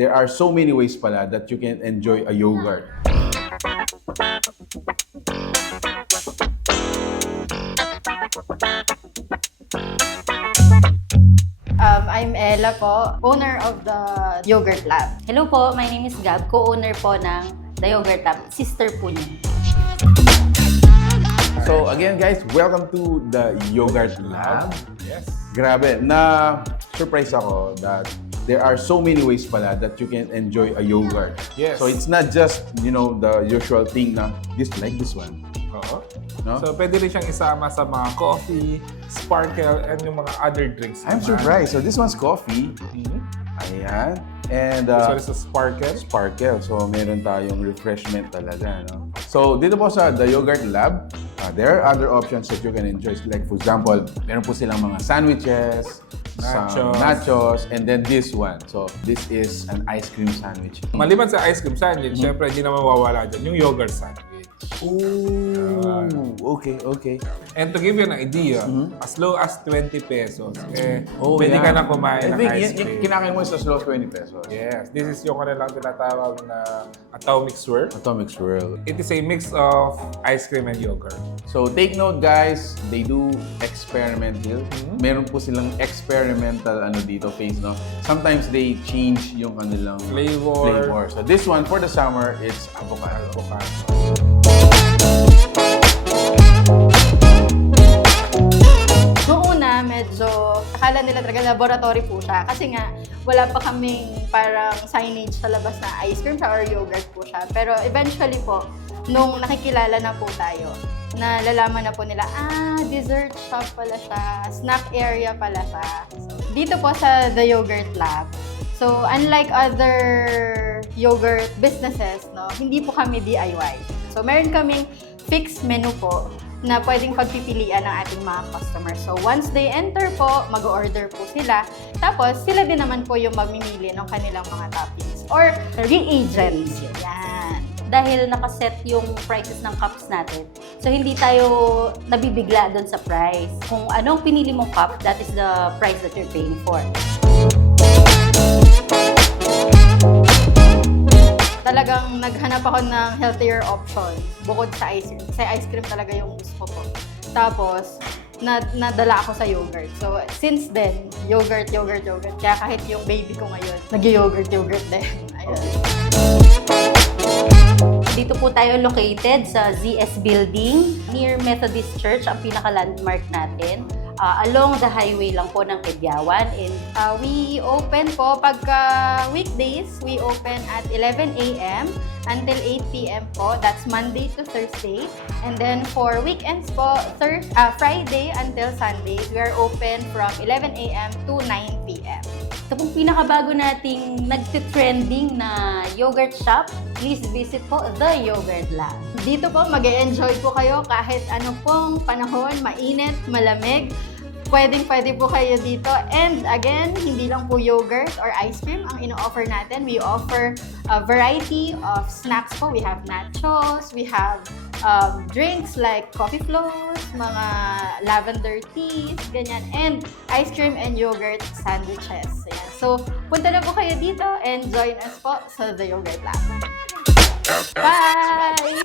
there are so many ways pala that you can enjoy a yogurt. I'm Ella po, owner of the YgRt Lb. Hello po, my name is Gab, co-owner po ng The YgRt Lb, sister po niya. So again guys, welcome to the YgRt Lb. Yes. Grabe, na-surprise ako that there are so many ways pala that you can enjoy a yogurt. Yes. So it's not just, you know, the usual thing na like this one. Oo. No? So, pwede rin siyang isama sa mga coffee, sparkle, and yung mga other drinks. I'm naman. surprised. So this one's coffee. Mhm. Ayan. And This one is a sparkle. sparkle. So meron tayong refreshment talaga, no? So dito po sa The YgRt Lb, there are other options that you can enjoy. Like for example, meron po silang mga sandwiches, some nachos, and then this one. So this is an ice cream sandwich. Maliban sa ice cream sandwich, syempre hindi na mawawala dyan yung yogurt sandwich. Ooh, okay. And to give you an idea, as low as 20 pesos, pwede ka na kumain ng ice cream. Kinakain mo sa slow 20 pesos. Yes, this is yung kanilang tinatawag na atomic swirl. Atomic Swirl. It is a mix of ice cream and yogurt. So take note guys, they do experimental. Meron po silang experimental dito phase, no? Sometimes they change yung kanilang Flavor. So this one for the summer, it's avocado. Noong una, medyo akala nila talaga laboratory po siya. Kasi nga, wala pa kaming parang signage sa labas na ice cream siya or yogurt po siya. Pero eventually po, nung nakikilala na po tayo, nalalaman na po nila, dessert shop pala siya, snack area pala siya. So, dito po sa The YgRt Lb, so unlike other yogurt businesses, no, hindi po kami DIY. So meron kaming fixed menu po na pwedeng pagpipilian ng ating mga customers. So once they enter po, mag-order po sila. Tapos sila din naman po yung mamimili ng kanilang mga toppings or reagents. Yan. Dahil nakaset yung prices ng cups natin, so hindi tayo nabibigla doon sa price. Kung anong pinili mong cup, that is the price that you're paying for. Talagang naghanap ako ng healthier option bukod sa ice cream. Kasi ice cream talaga yung gusto ko. Tapos, nadala ako sa yogurt. So, since then, yogurt. Kaya kahit yung baby ko ngayon, nag-yogurt din. Ayun. Dito po tayo located sa ZS Building, near Methodist Church, ang pinaka-landmark natin. Along the highway lang po ng Quebiawan. We open po pagka weekdays, we open at 11 a.m. until 8 p.m. po. That's Monday to Thursday. And then for weekends po, Friday until Sunday, we are open from 11 a.m. to 9 p.m. Ito pong pinakabago nating nagtitrending na yogurt shop, please visit po The YgRt Lb. Dito po, mag-e-enjoy po kayo kahit ano pong panahon, mainit, malamig. Pwede po kayo dito. And again, hindi lang po yogurt or ice cream ang ino-offer natin. We offer a variety of snacks po. We have nachos, we have drinks like coffee floats, mga lavender teas, ganyan. And ice cream and yogurt sandwiches. Ayan. So, punta na po kayo dito and join us po sa The YgRt Lb. Bye!